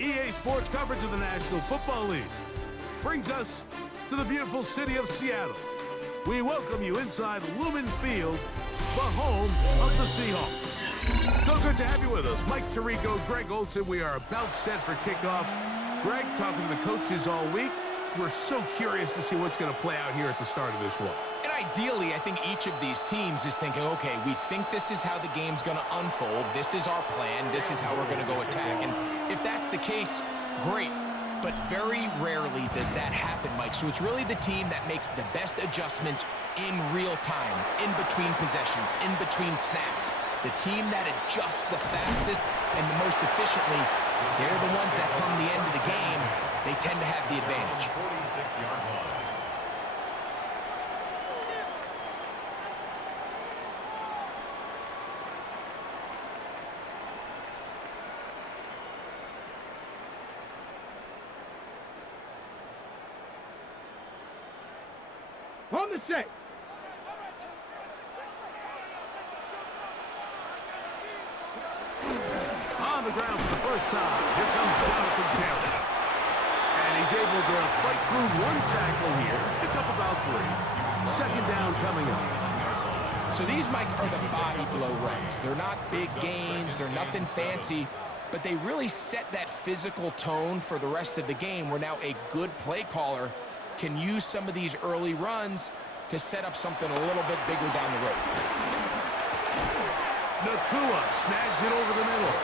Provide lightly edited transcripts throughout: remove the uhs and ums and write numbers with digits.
EA Sports coverage of the National Football League brings us to the beautiful city of Seattle. We welcome you inside Lumen Field, the home of the Seahawks. So good to have you with us. Mike Tirico, Greg Olsen. We are about set for kickoff. Greg, talking to the coaches all week. We're so curious to see what's going to play out here at the start of this one. And ideally, I think each of these teams is thinking, okay, we think this is how the game's going to unfold. This is our plan. This is how we're going to go attack. And if that's the case, great. But very rarely does that happen, Mike. So it's really the team that makes the best adjustments in real time, in between possessions, in between snaps. The team that adjusts the fastest and the most efficiently, they're the ones that come the end of the game. They tend to have the advantage. 46-yard line. On the set. On the ground for the first time, here comes Jonathan Taylor. And he's able to fight through one tackle here, pick up about 3. Second down coming up. So these, Mike, are the body blow runs. They're not big gains. They're nothing fancy. But they really set that physical tone for the rest of the game where now a good play caller can use some of these early runs to set up something a little bit bigger down the road. Nacua snags it over the middle.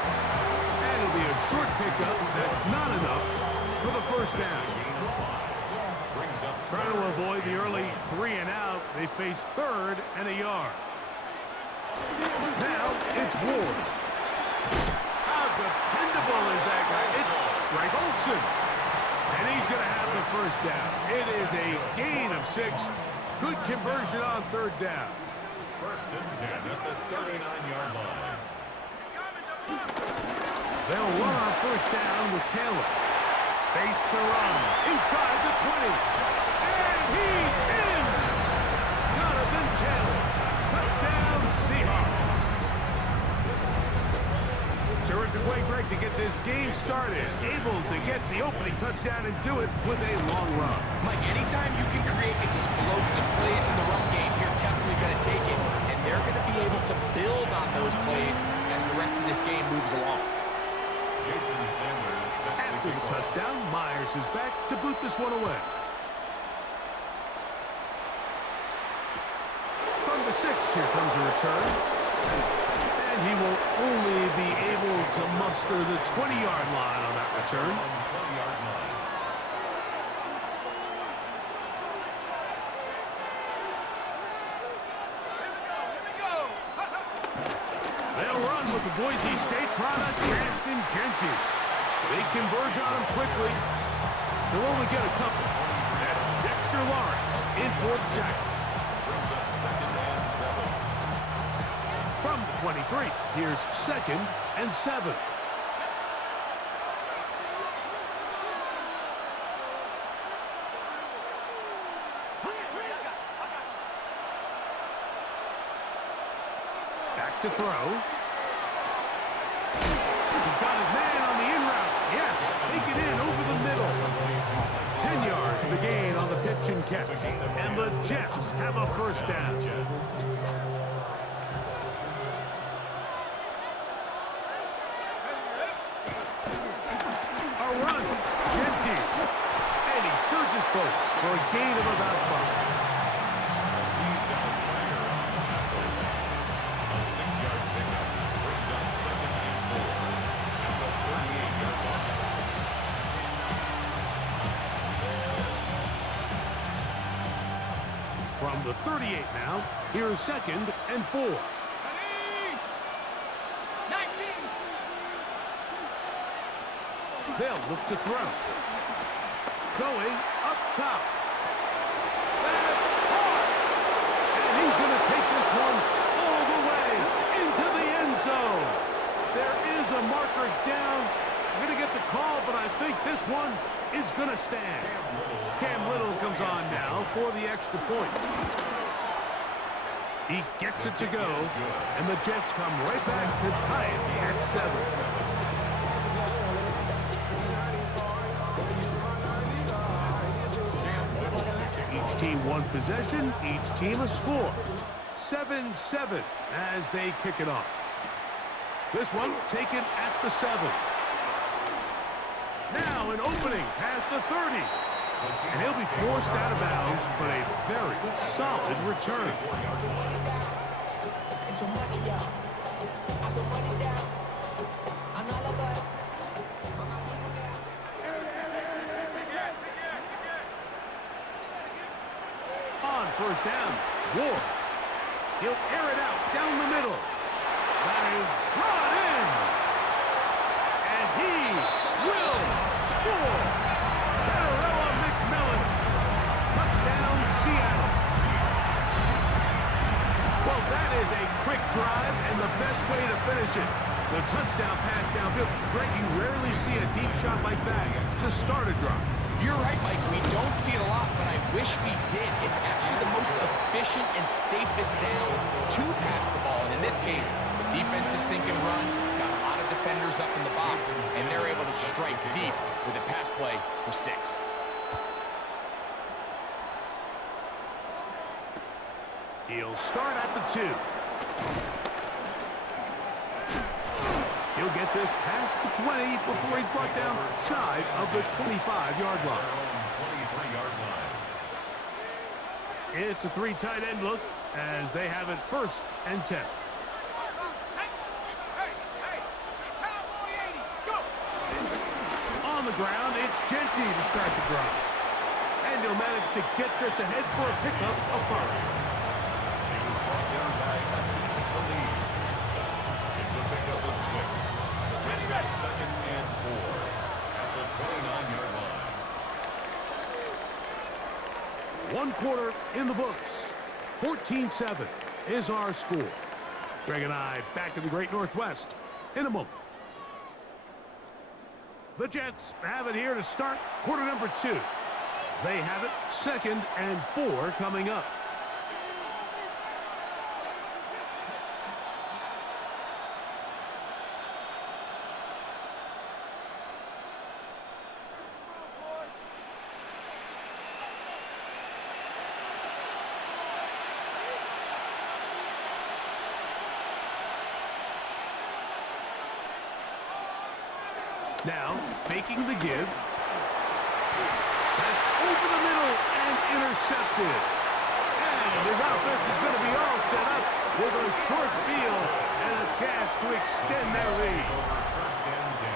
And it'll be a short pickup. That's not enough for the first down. Trying to avoid the early 3 and out. They face 3rd and a yard. Now it's Ward. How dependable is that guy? It's Greg Olsen. And he's going to have the first down. It is a gain of 6. Good conversion on 3rd down. 1st and 10 at the 39-yard line. They'll run on 1st down with Taylor. Space to run. Inside the 20. And he's in! Jonathan Taylor. Touchdown Seahawks. Terrific way, Greg, to get this game started. Able to get the opening touchdown and do it with a long run. Mike, anytime you can create explosive plays in the run game, you're definitely going to take it. And they're going to be able to build on those plays as the rest of this game moves along. Jason Sanders set to After the kick off. touchdown, Myers is back to boot this one away. From the 6, here comes a return. And he will only be able to muster the 20-yard line on that return. On 20-yard line. They'll run with the Boise State product, Gaston Gentry. They converge on him quickly. They'll only get a couple. That's Dexter Lawrence in for the tackle. Brings up 2nd and 7. From the 23, here's 2nd and 7. Back to throw. He's got his man on the in route. Yes, take it in over the middle. 10 yards the gain on the pitch and catch. And the Jets have a first down. A run. Genty. And he surges forward for a gain of about 5. Aziz Al-Shire on the tackle. A 6-yard pickup brings up 2nd and 4 at the 38-yard line. From the 38 now, here's 2nd and 4. They'll look to throw. Going up top. That's caught! And he's going to take this one all the way into the end zone. There is a marker down. I'm going to get the call, but I think this one is going to stand. Cam Little comes on now for the extra point. He gets it to go, and the Jets come right back to tie it at 7. One possession, each team a score. 7-7 as they kick it off. This one taken at the 7. Now an opening past the 30. And he'll be forced out of bounds, but a very solid return. On first down, Ward. He'll air it out down the middle. That is brought in. And he will score. Tararella McMillan. Touchdown, Seattle. Well, that is a quick drive and the best way to finish it. The touchdown pass downfield. Greg, you rarely see a deep shot like that to start a drive. You're right, Mike. We don't see it a lot, but I wish we did. It's actually the most efficient and safest down to pass the ball. And in this case, the defense is thinking run, got a lot of defenders up in the box, and they're able to strike deep with a pass play for 6. He'll start at the 2. He'll get this past the 20 before he's brought down shy of the 25-yard line. 23-yard line. It's a 3 tight end look as they have it 1st and 10. On the ground, it's Genty to start the drive. And he'll manage to get this ahead for a pickup of 5. He was brought down by Akeem Talib. It's a pickup of 6. Brings up 2nd and 4 at the 29-yard line. 1 quarter in the books. 14-7 is our score. Greg and I back in the Great Northwest in a moment. The Jets have it here to start quarter number 2. They have it 2nd and 4 coming up. Now, faking the give. That's over the middle and intercepted. And his offense is going to be all set up with a short field and a chance to extend their lead.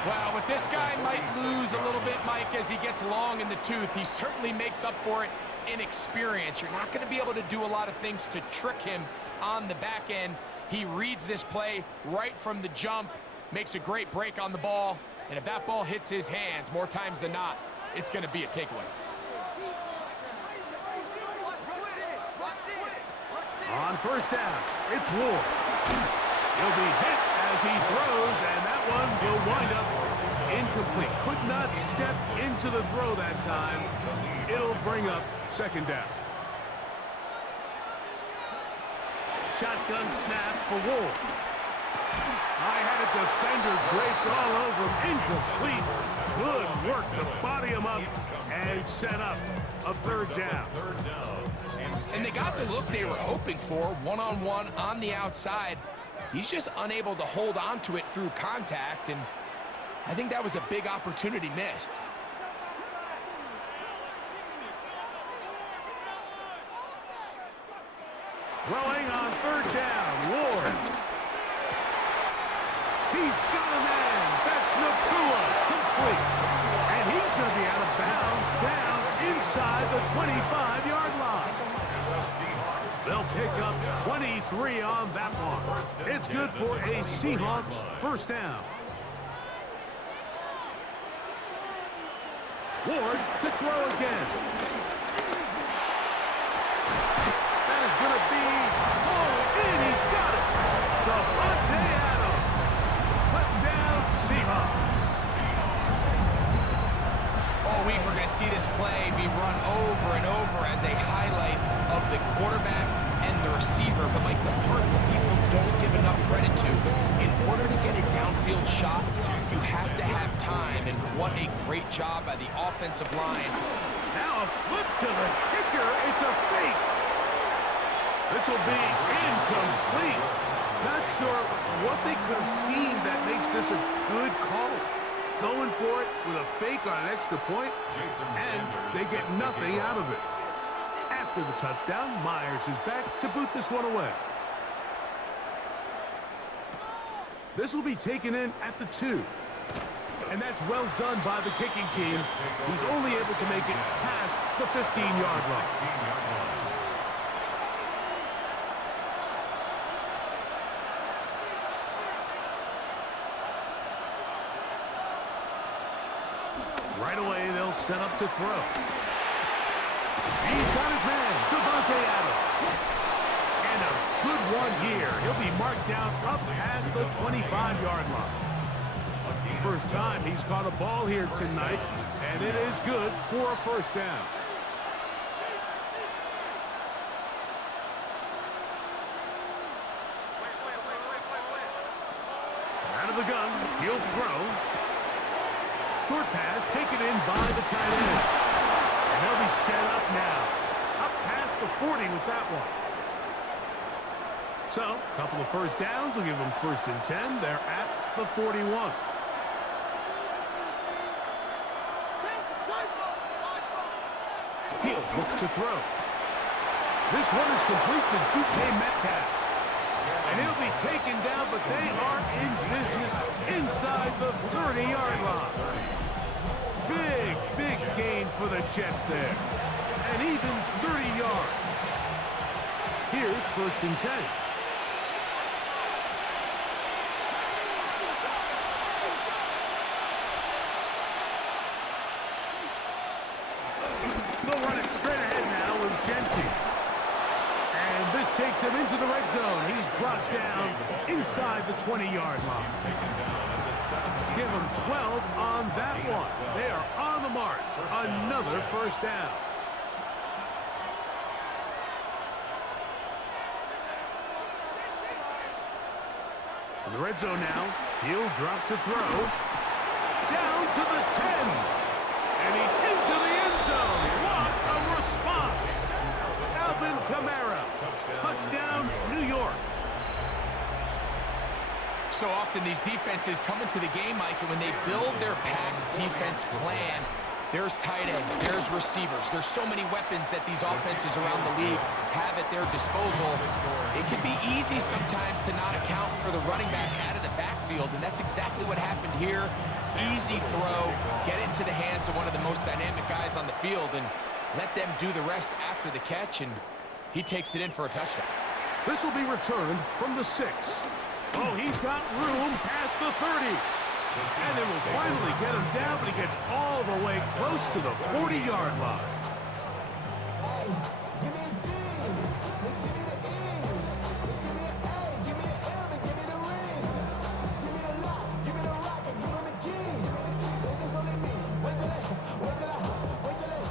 Well, with this guy might lose a little bit, Mike, as he gets long in the tooth. He certainly makes up for it in experience. You're not going to be able to do a lot of things to trick him on the back end. He reads this play right from the jump, makes a great break on the ball. And if that ball hits his hands more times than not, it's going to be a takeaway. On first down, it's Ward. He'll be hit as he throws, and that one will wind up incomplete. Could not step into the throw that time. It'll bring up 2nd down. Shotgun snap for Ward. I had a defender draped all over him. Incomplete. Good work to body him up and set up a 3rd down. And they got the look they were hoping for, one-on-one on the outside. He's just unable to hold on to it through contact, and I think that was a big opportunity missed. Throwing on 3rd down, Ward. He's got a man. That's Nakua. Complete. And he's going to be out of bounds down inside the 25-yard line. They'll pick up 23 on that one. It's good for a Seahawks 1st down. Ward to throw again. That is going to be pulled in. He's got it. Davante Adams. Touchdown Seahawks. All week we're going to see this play be run over and over as a highlight of the quarterback and the receiver. But Mike, the part that people don't give enough credit to, in order to get a downfield shot, you have to have time. And what a great job by the offensive line. Now a flip to the kicker. kicker. It's a fake. This will be incomplete. Not sure what they could have seen that makes this a good call. Going for it with a fake on an extra point, and they get nothing out of it. After the touchdown, Myers is back to boot this one away. This will be taken in at the 2. And that's well done by the kicking team. He's only able to make it past the 15-yard line. Right away, they'll set up to throw. He's got his man, Davante Adams. And a good one here. He'll be marked down up past the 25-yard line. First time he's caught a ball here tonight, and it is good for a first down. Out of the gun, he'll throw. Short pass taken in by the tight end. And they'll be set up now. Up past the 40 with that one. So, a couple of first downs will give them 1st and 10. They're at the 41. He'll look to throw. This one is complete to DK Metcalf. And he'll be taken down, but they are in business inside the 30-yard line. Big gain for the Jets there. And even 30 yards. Here's 1st and 10. They'll run it straight ahead now with Genty. And this takes him into the red zone. He's brought down inside the 20-yard line. Give him 12 on that one. They are on the march. Another first down. In the red zone now. He'll drop to throw. Down to the 10. And he's into the end zone. What a response. Alvin Kamara. Touchdown, New York. So often these defenses come into the game, Mike, and when they build their pass defense plan, there's tight ends, there's receivers, there's so many weapons that these offenses around the league have at their disposal. It can be easy sometimes to not account for the running back out of the backfield, and that's exactly what happened here. Easy throw, get into the hands of one of the most dynamic guys on the field, and let them do the rest after the catch, and he takes it in for a touchdown. This will be returned from the 6. Oh, he's got room past the 30. And they will finally get him down, but he gets all the way close to the 40-yard line.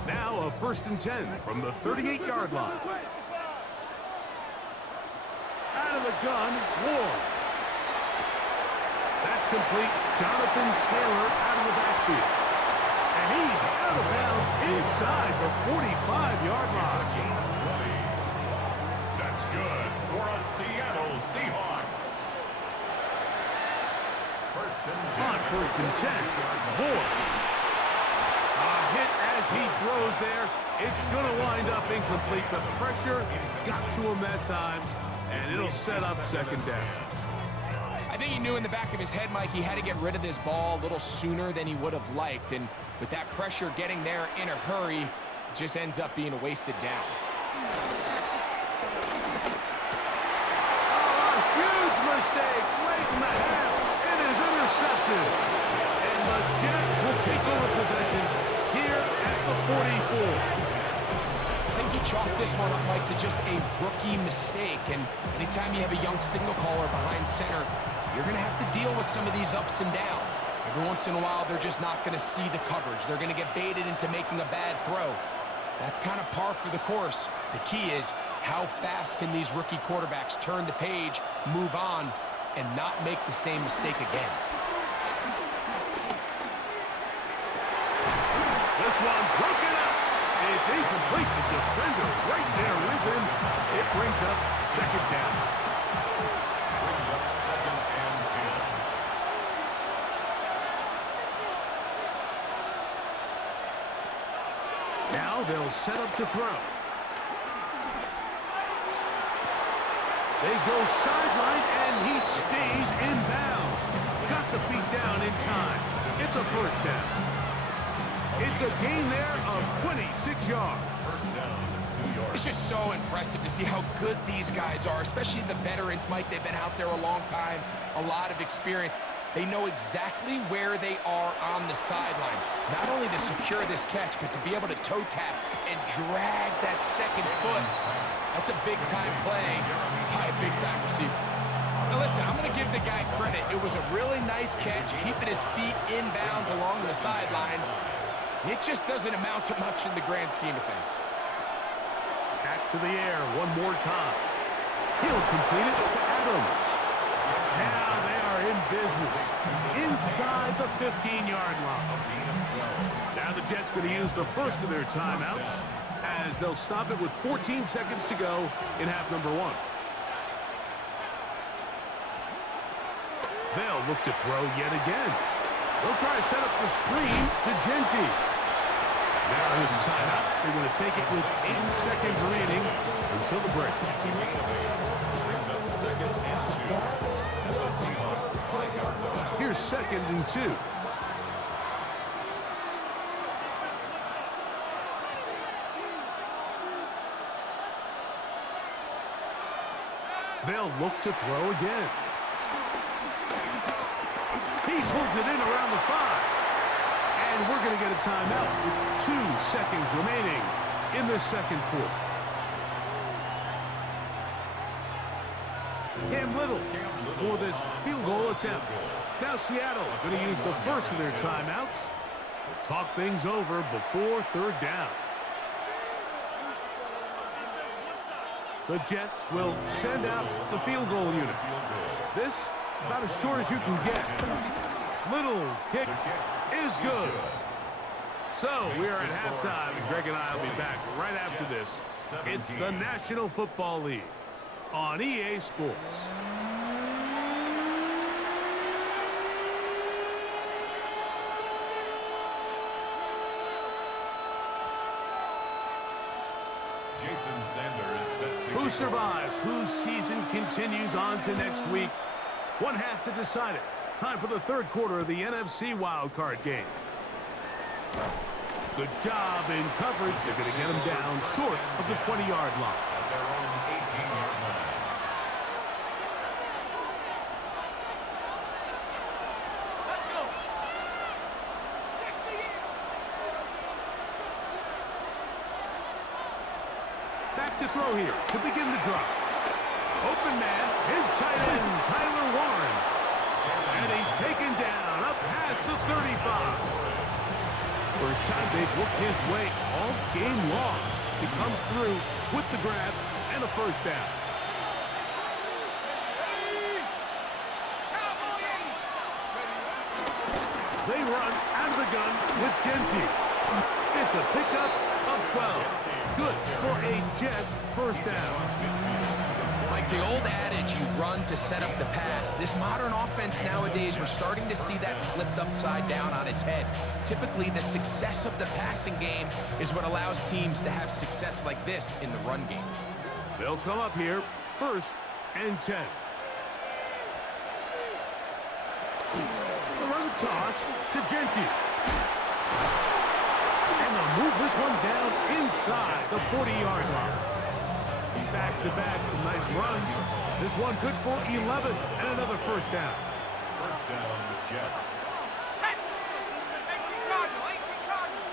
Now a 1st and 10 from the 38-yard line. Out of the gun, Ward. That's complete. Jonathan Taylor out of the backfield. And he's out of bounds inside the 45-yard line. That's good for a Seattle Seahawks. 1st and 10. On 1st and 10, Ward. A hit as he throws there. It's going to wind up incomplete. The pressure got to him that time, and it'll set up 2nd down. I think he knew in the back of his head, Mike, he had to get rid of this ball a little sooner than he would have liked. And with that pressure getting there in a hurry, it just ends up being a wasted down. Oh, a huge mistake late in the half. It is intercepted. And the Jets will take over possession here at the 44. I think he chalked this one up, Mike, to just a rookie mistake. And anytime you have a young signal caller behind center, you're going to have to deal with some of these ups and downs. Every once in a while, they're just not going to see the coverage. They're going to get baited into making a bad throw. That's kind of par for the course. The key is how fast can these rookie quarterbacks turn the page, move on, and not make the same mistake again. This one broken up. It's It's incomplete. The defender right there with him. It brings up second down. Brings up 2nd and 10. Now they'll set up to throw. They go sideline, and he stays in bounds. Got the feet down in time. It's a first down. It's a gain there of 26 yards. First down, New York. It's just so impressive to see how good these guys are, especially the veterans, Mike. They've been out there a long time, a lot of experience. They know exactly where they are on the sideline, not only to secure this catch, but to be able to toe tap and drag that second foot. That's a big-time play by a big-time receiver. Now listen, I'm going to give the guy credit. It was a really nice catch, keeping his feet in bounds along the sidelines. It just doesn't amount to much in the grand scheme of things. Back to the air one more time. He'll complete it to Adams. Now they are in business inside the 15-yard line. Now the Jets going to use the first of their timeouts as they'll stop it with 14 seconds to go in half number one. They'll look to throw yet again. They'll try to set up the screen to Genty. Now here's a timeout. They're going to take it with 8 seconds remaining until the break. It's a gain of 8. Brings up 2nd and 2. And the Seahawks 5-yard line. Here's 2nd and 2. They'll look to throw again. He pulls it in around the 5. And we're going to get a timeout with 2 seconds remaining in the second quarter. Cam Little for this field goal attempt. Now Seattle going to use the first of their timeouts to talk things over before third down. The Jets will send out the field goal unit. This about as short as you can get. Little's kick is good. So we are at halftime, and Greg and I will be back right after this. It's the National Football League on EA Sports. Jason Sanders set to Who survives? Whose season continues on to next week? One half to decide it. Time for the third quarter of the NFC wildcard game. Good job in coverage. They're going to get him down short of the 20-yard line. at their own 18-yard line. Let's go. 60. Back to throw here to begin the drive. Open man, his tight end, Tyler Warren. And he's taken down up past the 35. First time they've looked his way all game long. He comes through with the grab and a first down. They run out of the gun with Genty. It's a pickup of 12. Good for a Jets first down. Like the old adage, you run to set up the pass. This modern offense nowadays, we're starting to see that flipped upside down on its head. Typically, the success of the passing game is what allows teams to have success like this in the run game. They'll come up here, 1st and 10. They'll run the toss to Genty. And they'll move this one down inside the 40-yard line. Back-to-back, some nice runs. This one good for 11 and another first down. First down, Jets. 18 Cardinal, 18 Cardinal.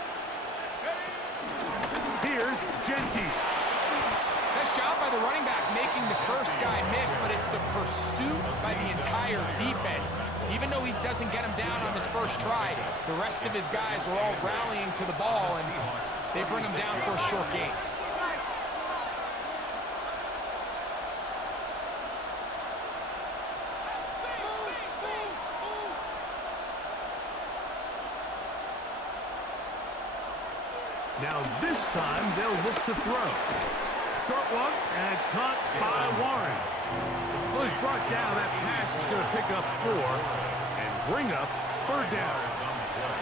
Here's Genty. Nice job by the running back making the first guy miss, but it's the pursuit by the entire defense. Even though he doesn't get him down on his first try, the rest of his guys are all rallying to the ball, and they bring him down for a short gain. Now this time they'll look to throw. Short one, and it's caught by Warren. Well, he's brought down. That pass is going to pick up 4 and bring up third down. On the play.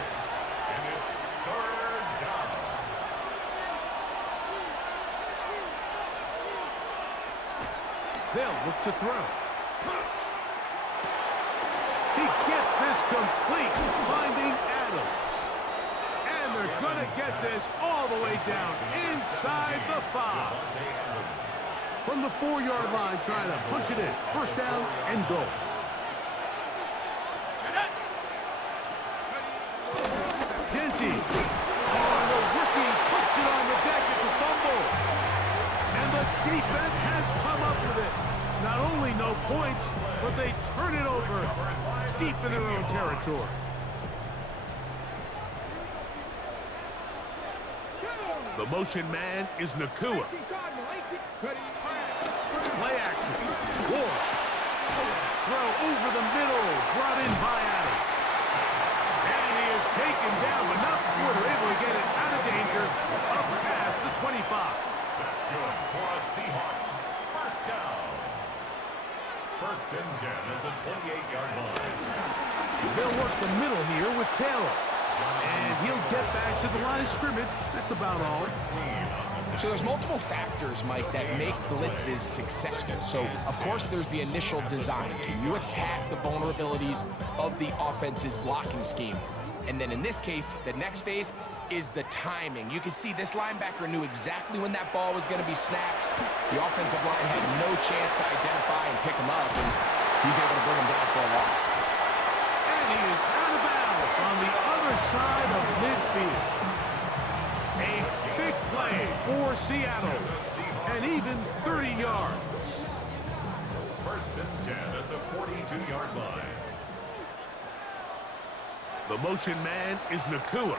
And it's third down. They'll look to throw. He gets this complete, finding Adams. And they're going to get this all the way down inside the 5. From the 4-yard line, trying to punch it in. First down and goal. Genty. Oh, the rookie puts it on the deck. It's a fumble. And the defense has come up with it. Not only no points, but they turn it over deep in their own territory. The motion man is Nakua. Play action. Ward. Throw over the middle. Brought in by Adams. And he is taken down, but not before they're able to get it out of danger. Up past the 25. That's good for a Seahawks. First down. First and 10 at the 28-yard line. They'll work the middle here with Taylor. And he'll get back to the line of scrimmage. That's about all. So there's multiple factors, Mike, that make blitzes successful. So, of course, there's the initial design. Can you attack the vulnerabilities of the offense's blocking scheme? And then in this case, the next phase is the timing. You can see this linebacker knew exactly when that ball was going to be snapped. The offensive line had no chance to identify and pick him up, and he's able to bring him down for a loss. And he is out of bounds on the other side of midfield. A big play for Seattle, and even 30 yards. First and 10 at the 42-yard line. The motion man is Nakua.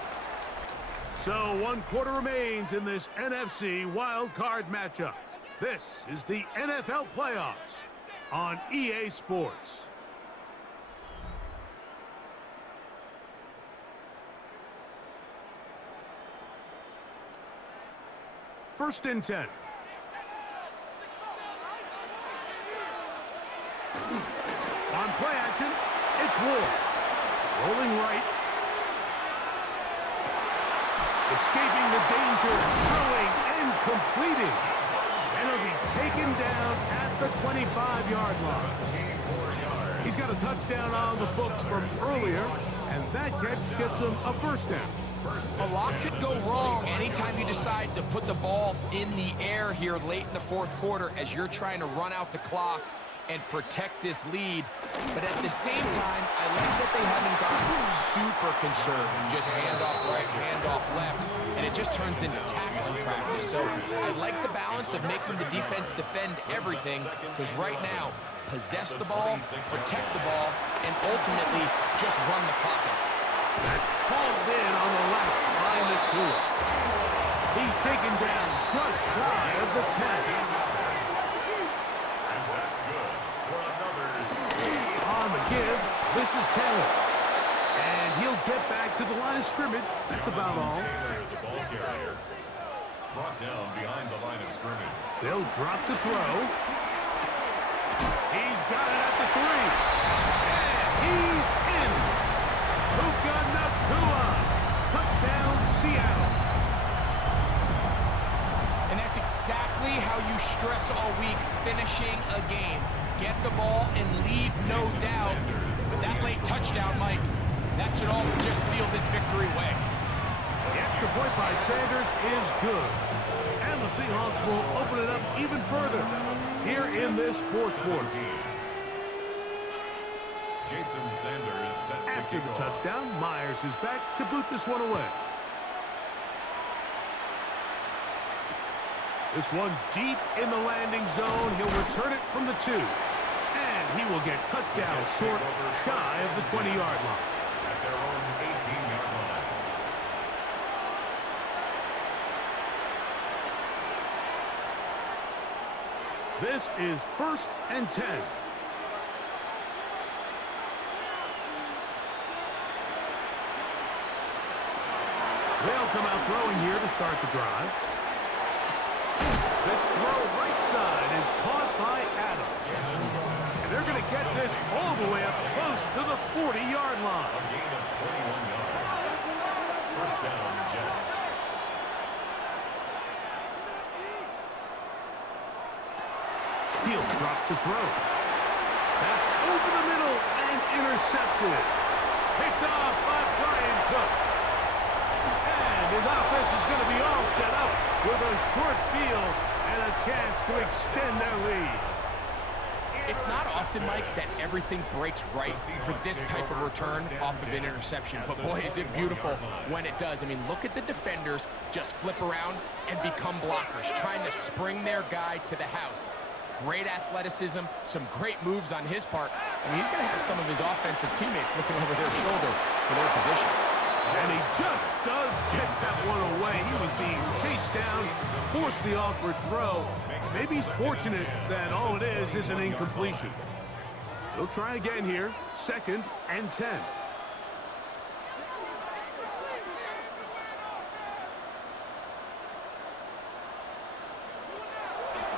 So 1 quarter remains in this NFC wild card matchup. This is the NFL playoffs on EA Sports. First and 10. On play action, it's Ward. Rolling right. Escaping the danger, throwing and completing. And he'll be taken down at the 25-yard line. He's got a touchdown on the books from earlier, and that catch gets him a first down. A lot could go wrong anytime you decide to put the ball in the air here late in the fourth quarter as you're trying to run out the clock and protect this lead. But at the same time, I like that they haven't gotten super conservative. Just handoff right, handoff left, and it just turns into tackling practice. So I like the balance of making the defense defend everything, because right now, possess the ball, protect the ball, and ultimately just run the clock out. That's called in on the left by Nakua. He's taken down just shy of the 10. On the give, this is Taylor. And he'll get back to the line of scrimmage. That's about all. Brought down behind the line of scrimmage. They'll drop to throw. He's got it at the 3. And he's in. Puka Nakua. Touchdown, Seattle. And that's exactly how you stress all week, finishing a game. Get the ball and leave no doubt. But that late touchdown, Mike, that should all just seal this victory away. The extra point by Sanders is good. And the Seahawks will open it up even further here in this fourth quarter. Jason Sanders set to After kick the off. touchdown, Myers is back to boot this one away. This one deep in the landing zone. He'll return it from the 2. And he will get cut down short, shy of the 20-yard line. At their own 18-yard line. This is first and 10. They'll They'll come out throwing here to start the drive. This throw right side is caught by Adams. And they're going to get this all the way up close to the 40-yard line. A gain of 21 yards. First down, Jets. He'll drop to throw. That's over the middle and intercepted. Picked off by Brian Cook. And his offense is going to be all set up with a short field and a chance to extend their lead. It's not often, Mike, that everything breaks right for this type of return off of an interception. But boy, is it beautiful when it does. I mean, look at the defenders just flip around and become blockers, trying to spring their guy to the house. Great athleticism, some great moves on his part. I mean, he's going to have some of his offensive teammates looking over their shoulder for their position. And he just does get that one away. He was being chased down, forced the awkward throw. Maybe he's fortunate that all it is an incompletion. He'll try again here, 2nd and 10.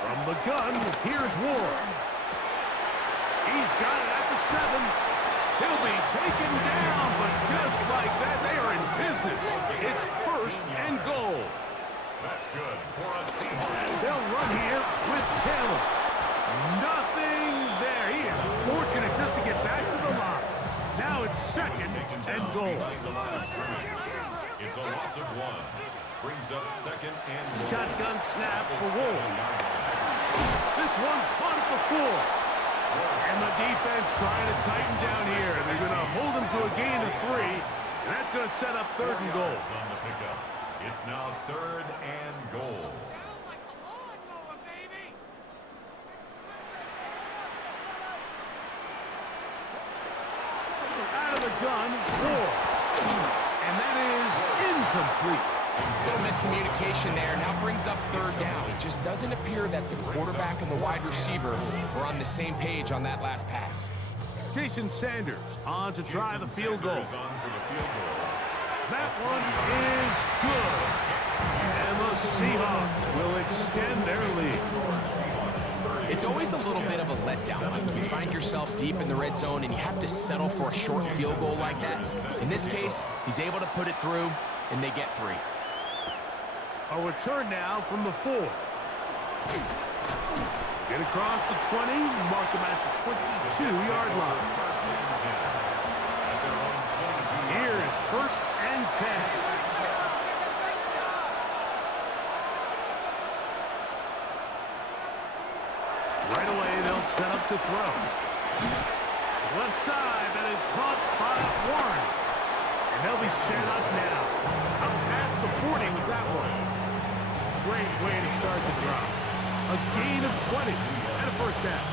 From the gun, here's Ward. He's got it at the 7. He'll be taken down, but just like that, they are in business. It's 1st and goal. That's good for a Seahawks. They'll run here with Taylor. Nothing there. He is fortunate just to get back to the line. Now it's 2nd and goal. Behind the line of scrimmage. It's a loss of 1. Brings up 2nd and goal. Shotgun snap for Ward. 7-yard line. This one caught at the 4. And the defense trying to tighten down here. They're going to hold him to a gain of 3. And that's going to set up 3rd and goal. On the pickup. It's now 3rd and goal. Out of the gun, Ward. And that is incomplete. Little miscommunication there. Now brings up 3rd down. It just doesn't appear that the quarterback and the wide receiver were on the same page on that last pass. Jason Sanders on to try the field goal. On for the field goal. That one is good. And the Seahawks will extend their lead. It's always a little bit of a letdown, Mike. You find yourself deep in the red zone and you have to settle for a short field goal like that. In this case, he's able to put it through, and they get 3. A return now from the 4. Get across the 20, mark him at the 22-yard line. First and 10. At their own 22. Here's 1st and 10. Right away, they'll set up to throw. Left side, that is caught by Warren. And they'll be set up now. Up past the 40 with that one. Great way to start the drive. A gain of 20 and a 1st down.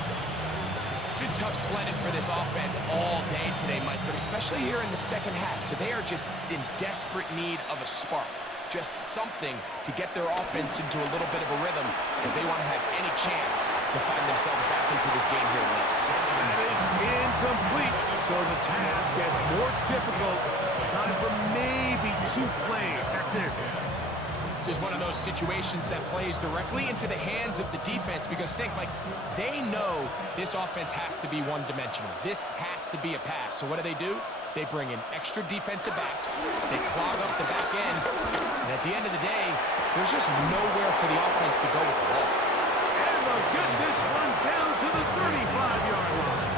It's been tough sledding for this offense all day today, Mike, but especially here in the 2nd half. So they are just in desperate need of a spark. Just something to get their offense into a little bit of a rhythm if they want to have any chance to find themselves back into this game here late. That is incomplete. So the task gets more difficult. Time for maybe 2 plays. That's it. This is one of those situations that plays directly into the hands of the defense because think, like, they know this offense has to be one-dimensional. This has to be a pass. So what do? They bring in extra defensive backs. They clog up the back end. And at the end of the day, there's just nowhere for the offense to go with the ball. And they'll get this one down to the 35-yard line.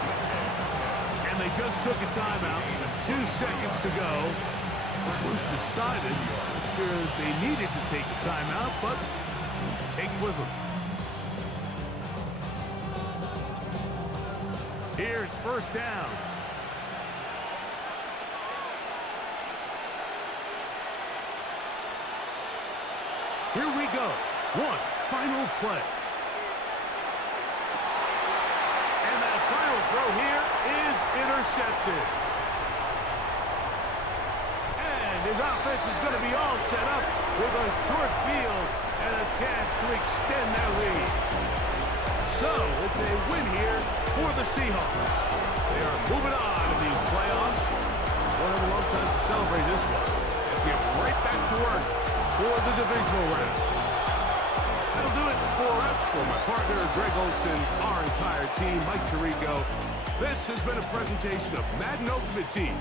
And they just took a timeout. 2 seconds to go. This one's decided. Not sure they needed to take the timeout, but take it with them. Here's 1st down. Here we go. One final play. And that final throw here is intercepted. And his offense is going to be all set up with a short field and a chance to extend their lead. So it's a win here for the Seahawks. They are moving on in these playoffs. We'll have a long time to celebrate this one. Let's get right back to work for the divisional round. That'll do it for us. For my partner, Greg Olson, our entire team, Mike Tirico, this has been a presentation of Madden Ultimate Team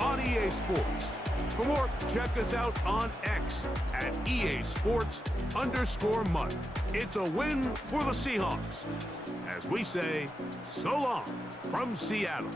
on EA Sports. For more, check us out on X at EA Sports_MUT. It's a win for the Seahawks. As we say, so long from Seattle.